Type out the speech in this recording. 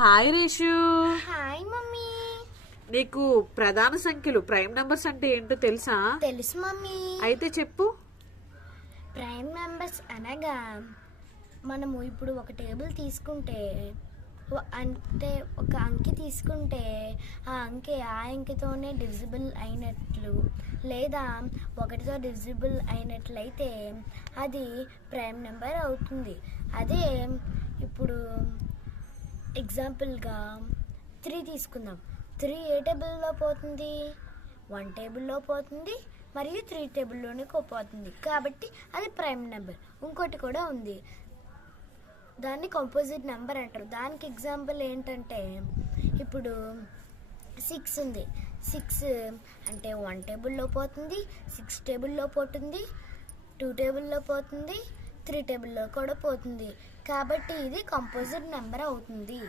Hi రేషు. Hi mummy. నీకు ప్రధాన సంఖ్యలు ప్రైమ్ నంబర్స్ అంటే ఏంటో తెలుసా? తెలుసు మమ్మీ. అయితే చెప్పు. ప్రైమ్ నంబర్స్ అనగా మనము ఇప్పుడు ఒక టేబుల్ తీసుకుంటే అంటే ఒక అంకె తీసుకుంటే ఆ అంకెతోనే డివిజిబుల్ అయినట్లు లేదా ఒకటితో డివిజిబుల్ అయినట్లయితే అది ప్రైమ్ నెంబర్ అవుతుంది. అదే ఇప్పుడు ఎగ్జాంపుల్గా 3 తీసుకుందాం. 3 ఏ టేబుల్లో పోతుంది? 1 టేబుల్లో పోతుంది మరియు 3 టేబుల్లోనే పోతుంది. కాబట్టి అది ప్రైమ్ నెంబర్. ఇంకోటి కూడా ఉంది, దాన్ని కంపోజిట్ నెంబర్ అంటారు. దానికి ఎగ్జాంపుల్ ఏంటంటే ఇప్పుడు 6 ఉంది. 6 అంటే 1 టేబుల్లో పోతుంది, 6 టేబుల్లో పోతుంది, 2 టేబుల్లో పోతుంది, 3 టేబుల్లో కూడా పోతుంది. కాబట్టి ఇది కంపోజిట్ నెంబర్ అవుతుంది.